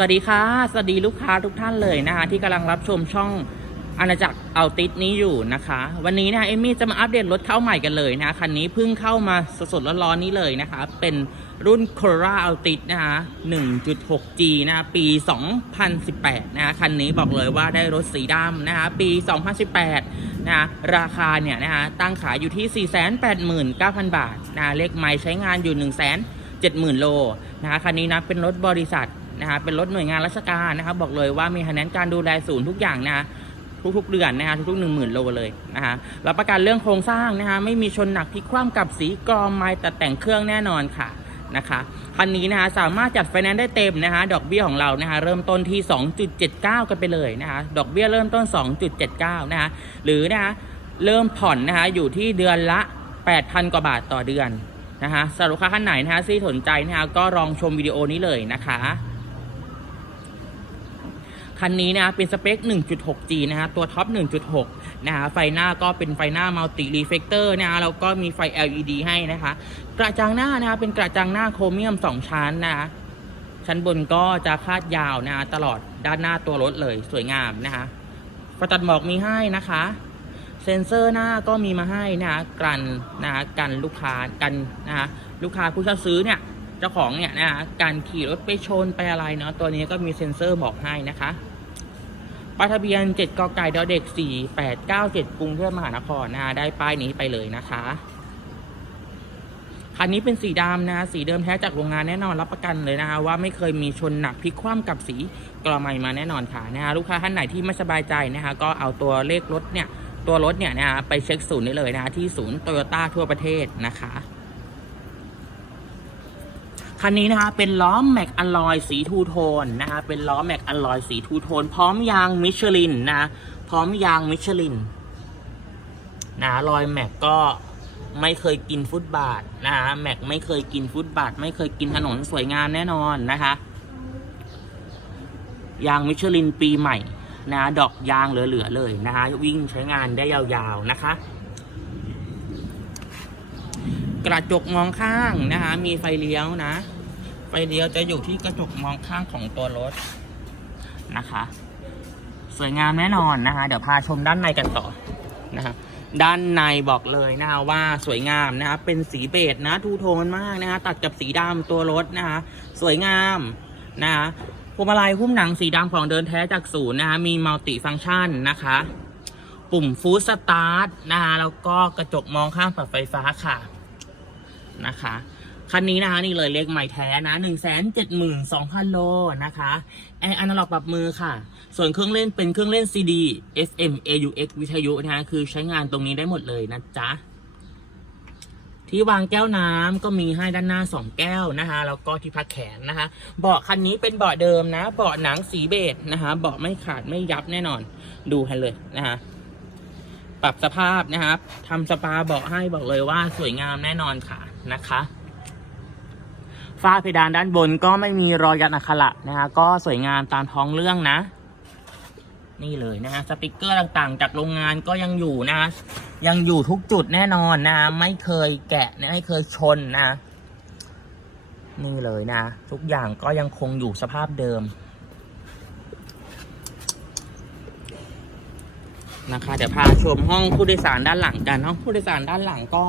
สวัสดีค่ะ สวัสดีลูกค้าทุกท่านเลยนะคะ ที่กำลังรับชมช่องอาณาจักรเอาติสนี้อยู่นะคะ วันนี้นะเอมมี่จะมาอัปเดตรถเข้าใหม่กันเลยนะคะคันนี้เพิ่งเข้ามาสดๆร้อนๆนี้เลยนะคะ เป็นรุ่น Corolla Altis นะคะ 1.6G นะคะปี 2018 นะคะคันนี้บอกเลยว่าได้รถสีดำนะคะ ปี 2018 นะคะราคาเนี่ยนะคะตั้งขายอยู่ที่ 489,000 บาทนะะเลขไม้ใช้งานอยู่ 1 7 0 0 0 0 โลนะคะคันนี้นะเป็นรถบริษัท นะคะเป็นรถหน่วยงานราชการนะครับบอกเลยว่ามีคะแนนการดูแลศูนย์ทุกอย่างนะคะทุกๆเดือนนะคะทุกๆ1 0,000โลเลยนะคะรับประกันเรื่องโครงสร้างนะคะไม่มีชนหนักพลิคว่ำกับสีกรอมไม้แต่แต่งเครื่องแน่นอนค่ะนะคะคันนี้นะคะสามารถจัดไฟแนนซ์ได้เต็มนะคะดอกเบี้ยของเรานะคะเริ่มต้นที่ 2.79 กันไปเลยนะคะดอกเบี้ยเริ่มต้น 2.79 นะคะหรือนะคะเริ่มผ่อนนะคะอยู่ที่เดือนละ 8,000 กว่าบาทต่อเดือนนะคะสำหรับลูกค้าท่านไหนนะคะที่สนใจนะคะก็ลองชมวิดีโอนี้เลยนะคะ คันนี้นะเป็นสเปค 1.6G นะคะตัวท็อป 1.6 นะคะไฟหน้าก็เป็นไฟหน้ามัลติรีเฟกเตอร์นะคะแล้วก็มีไฟ LED ให้นะคะ กระจังหน้านะคะเป็นกระจังหน้าโครเมียม 2 ชั้นนะคะชั้นบนก็จะคาดยาวนะคะตลอดด้านหน้าตัวรถเลยสวยงามนะคะประตัดหมอกมีให้นะคะ เซ็นเซอร์หน้าก็มีมาให้นะคะกันนะคะกันลูกค้ากันนะคะลูกค้าผู้เช่าซื้อเนี่ยเจ้าของเนี่ยนะคะการขี่รถไปชนไปอะไรเนาะตัวนี้ก็มีเซ็นเซอร์บอกให้นะคะ ป้ายทะเบียน 7กไก่ดเด็ก 4897 กรุงเทพมหานครนะคะได้ป้ายนี้ไปเลยนะคะ คันนี้เป็นสีดำนะ สีเดิมแท้จากโรงงานแน่นอนรับประกันเลยนะคะว่าไม่เคยมีชนหนักพลิกคว่ำกับสีกรอไมมาแน่นอนค่ะนะคะลูกค้าท่านไหนที่ไม่สบายใจนะคะก็เอาตัวเลขรถเนี่ยตัวรถเนี่ยนะฮะไปเช็คศูนย์ได้เลยนะฮะที่ศูนย์โตโยต้าทั่วประเทศนะคะ คันนี้นะคะเป็นล้อแม็กอลลอยสีทูโทนนะคะเป็นล้อแม็กอลลอยสีทูโทน พร้อมยางมิชลินนะพร้อมยางมิชลินนะรอยแม็กก็ไม่เคยกินฟุตบาทนะฮะแม็กไม่เคยกินฟุตบาท ไม่เคยกินถนนสวยงามแน่นอนนะคะยางมิชลินปีใหม่นะดอกยางเหลือๆเลยนะคะวิ่งใช้งานได้ยาวๆนะคะ กระจกมองข้างนะคะ มีไฟเลี้ยวนะ ไฟเลี้ยวจะอยู่ที่กระจกมองข้างของตัวรถนะคะ สวยงามแน่นอนนะคะ เดี๋ยวพาชมด้านในกันต่อนะคะด้านในบอกเลยนะคะว่าสวยงามนะคะ เป็นสีเบจนะทูโทนมากนะคะ ตัดกับสีดำตัวรถนะคะ สวยงามนะคะพวงมาลัยหุ้มหนังสีดำของเดินแท้จากศูนย์นะคะ มีมัลติฟังก์ชันนะคะ ปุ่มฟูดสตาร์ทนะคะแล้วก็กระจกมองข้างปรับไฟฟ้าค่ะ นะคะ คันนี้นะคะนี่เลยเลขใหม่แท้นะ1 7 2 0 0 0โลนะคะแอร์อนาล็อกปรับมือค่ะ ส่วนเครื่องเล่นเป็นเครื่องเล่น CD FM AUX วิทยุนะคะคือใช้งานตรงนี้ได้หมดเลยนะจ๊ะที่วางแก้วน้ำก็มีให้ด้านหน้าสองแก้วนะคะแล้วก็ที่พักแขนนะคะ เบาะคันนี้เป็นเบาะเดิมนะ เบาะหนังสีเบจนะคะเบาะไม่ขาดไม่ยับแน่นอน ดูให้เลยนะคะปรับสภาพนะครับทำสปาเบาะให้บอกเลยว่าสวยงามแน่นอนค่ะ นะคะ ฝ้าเพดานด้านบนก็ไม่มีรอยยันอักขระนะคะ ก็สวยงามตามท้องเรื่องนะ นี่เลยนะฮะสติกเกอร์ต่างๆ จากโรงงานก็ยังอยู่นะ ยังอยู่ทุกจุดแน่นอนนะ ไม่เคยแกะไม่เคยชนนะ นี่เลยนะ ทุกอย่างก็ยังคงอยู่สภาพเดิมนะคะเดี๋ยวพาชมห้องผู้โดยสารด้านหลังกันห้องผู้โดยสารด้านหลังก็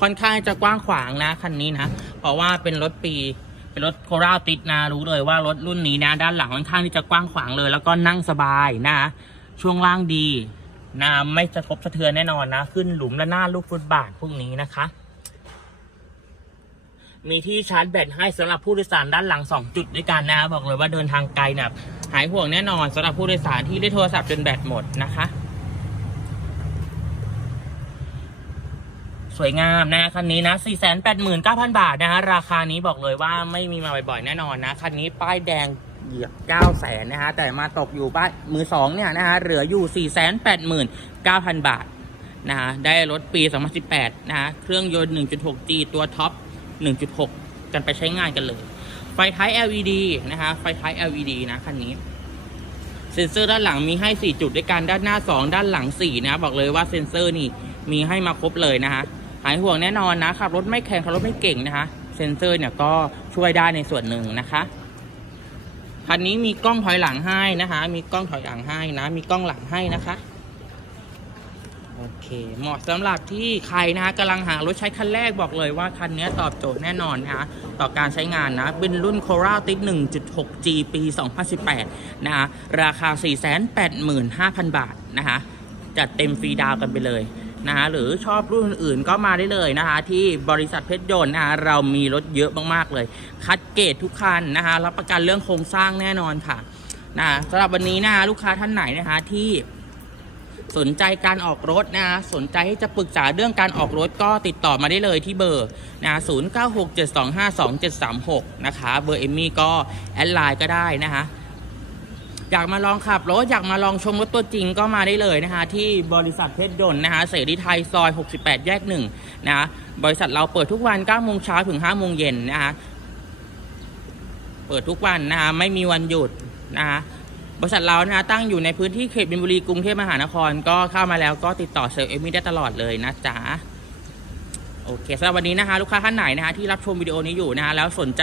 ค่อนข้างจะกว้างขวางนะคันนี้นะ เพราะว่าเป็นรถปี เป็นรถโคราติดนะรู้เลยว่ารถรุ่นนี้นะด้านหลังค่อนข้างที่จะกว้างขวางเลย แล้วก็นั่งสบายนะ ช่วงล่างดีนะไม่จะทบสะเทือนแน่นอนนะ ขึ้นหลุมและหน้าลูกฟุตบาทพวกนี้นะคะ มีที่ชาร์จแบตให้สำหรับผู้โดยสารด้านหลัง 2 จุดด้วยกันนะ บอกเลยว่าเดินทางไกลเนี่ยหายห่วงแน่นอนสำหรับผู้โดยสารที่ได้โทรศัพท์จนแบตหมดนะคะ สวยงามนะคันนี้นะ 489,000 บาทนะฮะราคานี้บอกเลยว่าไม่มีมาบ่อยๆแน่นอนนะคันนี้ป้ายแดงเหยียบ9 0 0 0นะฮะแต่มาตกอยู่ป้ายมือสองเนี่ยนะฮะเหลืออยู่ 489,000 บาทนะฮะได้รถปี 2018 นะฮะเครื่องยนต์ 1.6G ตัวท็อป 1.6 กันไปใช้งานกันเลย ไฟท้าย LED นะคะไฟท้าย LED นะคันนี้เซ็นเซอร์ด้านหลังมีให้ 4 จุดด้วยกันด้านหน้า 2 ด้านหลัง 4 นะ บอกเลยว่าเซ็นเซอร์นี่มีให้มาครบเลยนะคะ หายห่วงแน่นอนนะขับรถไม่แข็งขับรถไม่เก่งนะคะ เซ็นเซอร์เนี่ยก็ช่วยได้ในส่วนหนึ่งนะคะคันนี้มีกล้องถอยหลังให้นะคะ มีกล้องถอยหลังให้นะ มีกล้องหลังให้นะคะโอเค เหมาะสำหรับที่ใครนะคะกำลังหารถใช้คันแรกบอกเลยว่าคันนี้ตอบโจทย์แน่นอนนะคะต่อการใช้งานนะ เป็นรุ่น Cora t i 1.6G ปี 2018 นะคะราคา 485,000 บาทนะคะจัดเต็มฟรีดาวกันไปเลย นะคะหรือชอบรุ่นอื่นก็มาได้เลยนะคะที่บริษัทเพชรยนต์นะคะเรามีรถเยอะมากๆเลย คัดเกรดทุกคันนะคะรับประกันเรื่องโครงสร้างแน่นอนค่ะนะสำหรับวันนี้นะคะลูกค้าท่านไหนนะคะที่สนใจการออกรถนะสนใจที่จะปรึกษาเรื่องการออกรถก็ติดต่อมาได้เลยที่เบอร์นะ0967252736 นะคะ เบอร์เอมมี่ก็แอดไลน์ก็ได้นะคะ อยากมาลองขับรถอยากมาลองชมรถตัวจริงก็มาได้เลยนะคะที่บริษัทเพชรยนต์นะคะเสรีไทยซอย 68 แยกหนึ่งนะคะบริษัทเราเปิดทุกวัน9โมงเช้าถึง5โมงเย็นนะคะเปิดทุกวันนะคะไม่มีวันหยุดนะคะบริษัทเรานะะตั้งอยู่ในพื้นที่เขตบินบุรีกรุงเทพมหานครก็เข้ามาแล้วก็ติดต่อเซลล์เอมี่ได้ตลอดเลยนะจ๊ะ โอเคสำหรับวันนี้นะคะลูกค้าท่านไหนนะคะที่รับชมวิดีโอนี้อยู่นะคะแล้วสนใจ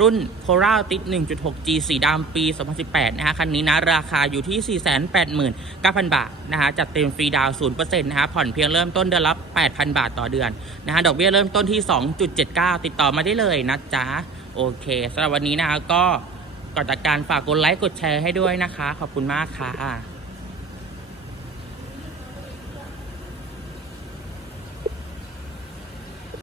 รุ่น c o r a l t i 1.6G สีดำปี 2018 นะคะคันนี้นะราคาอยู่ที่ 489,000 บาทนะคะจัดเต็มฟรีดาวน์0%นะคะผ่อนเพียงเริ่มต้นเดือนละ 8,000 บาทต่อเดือนนะคะดอกเบี้ยเริ่มต้นที่ 2.79 ติดต่อมาได้เลยนะจ๊ะ โอเคสำหรับวันนี้นะคะก็ก่อนจากการฝากกดไลค์กดแชร์ให้ด้วยนะคะ ขอบคุณมากค่ะ